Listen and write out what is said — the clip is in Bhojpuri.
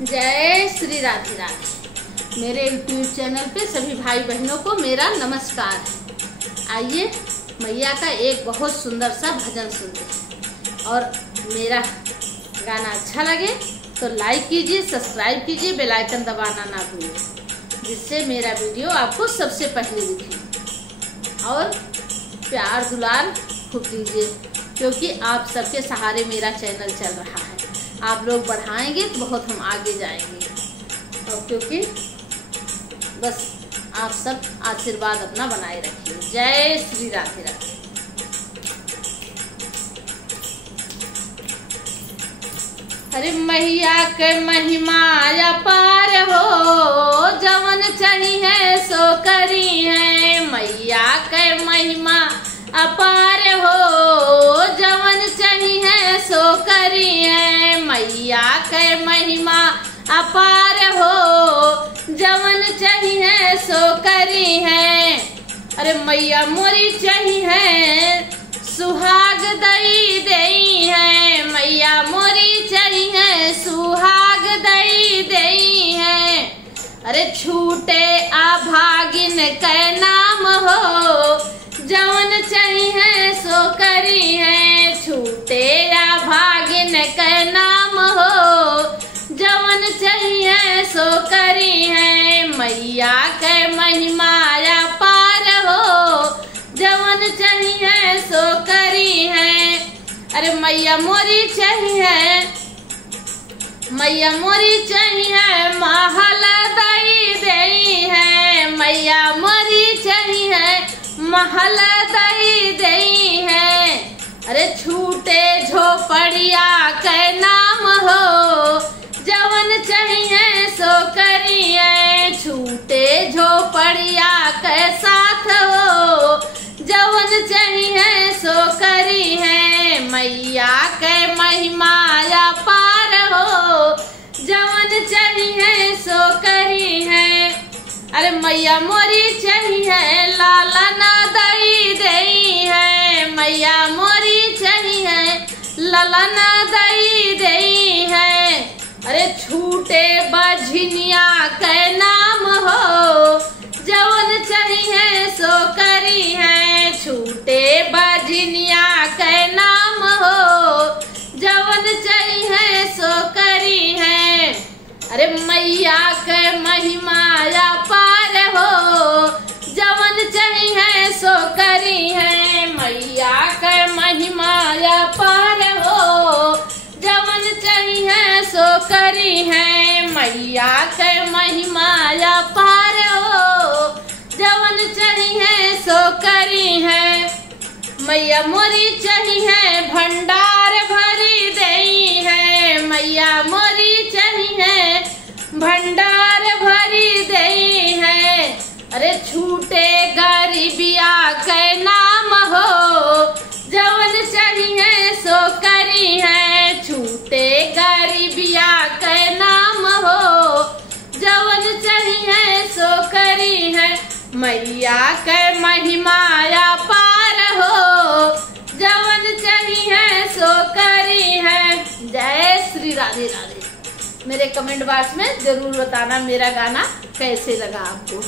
जय श्री राधे राधे। मेरे यूट्यूब चैनल पे सभी भाई बहनों को मेरा नमस्कार है। आइए मैया का एक बहुत सुंदर सा भजन सुनते हैं। और मेरा गाना अच्छा लगे तो लाइक कीजिए, सब्सक्राइब कीजिए, बेल आइकन दबाना ना भूलिए, जिससे मेरा वीडियो आपको सबसे पहले दिखे। और प्यार दुलार खूब दीजिए, क्योंकि आप सबके सहारे मेरा चैनल चल रहा है। आप लोग बढ़ाएंगे तो बहुत हम आगे जाएंगे। और क्योंकि बस आप सब आशीर्वाद अपना बनाए रखिए। जय श्री राधे राधे। अरे मैया के महिमा अपार हो, जवन चाहिए सो करी है। मैया के महिमा अपार हो, जवन चाहिए सो करी है। मैया के महिमा अपार हो, जवन चाहिए सो करी है। अरे मैया मोरी चाहिए सुहाग दई दई है। मैया मोरी चाहिए सुहाग दई दई है। अरे छूटे अभागिन के नाम हो, जवन चाहिए सो करी है। छूटे अभागिन के नाम हो, जवन चाहिए सो करी है। मैया के महिमा अपार हो, जवन चाहिए सो करी है। अरे मैया मोरी चाहिए, मैया मोरी चाहिए महल दई दई है। मैया मोरी चाहिए महल दई दई है। अरे छूटे झोपड़िया के नाम हो, जवन चाहिए सो करी है। छूटे झोपड़िया के साथ हो, जवन चाहिए सो करी है। मैया के महिमा अपार हो, जवन चाहिए सो करी है। अरे मैया मोरी चाहिए लालन दई दई है। मैया मोरी चाहिए ललन दई दई है। अरे छूटे बझनिया के नाम हो, जवन चाहिए सो करी है। छूटे बझनिया के नाम हो, जवन चाहिए सो करी है। अरे मैया के महिमा अपार हो, जवन चाहिए सो करी है। मैया के महिमा अपार हो, जवन चाहिए सो करी है। मैया के महिमा अपार हो, जवन चाहिए सो करी है। मैया मोरी चाहिए भंडार भरी दई है। मैया मोरी चाहिए भंडार भरी दई है। अरे छूटे गरीबिया के नाम हो, जवन चाहिए सो करी है। छूटे गरीबिया के नाम हो, जवन चाहिए सो करी है। मैया के महिमा अपार हो, जवन चाहिए सो करी है। जय श्री राधे राधे। मेरे कमेंट बॉक्स में जरूर बताना मेरा गाना कैसे लगा आपको।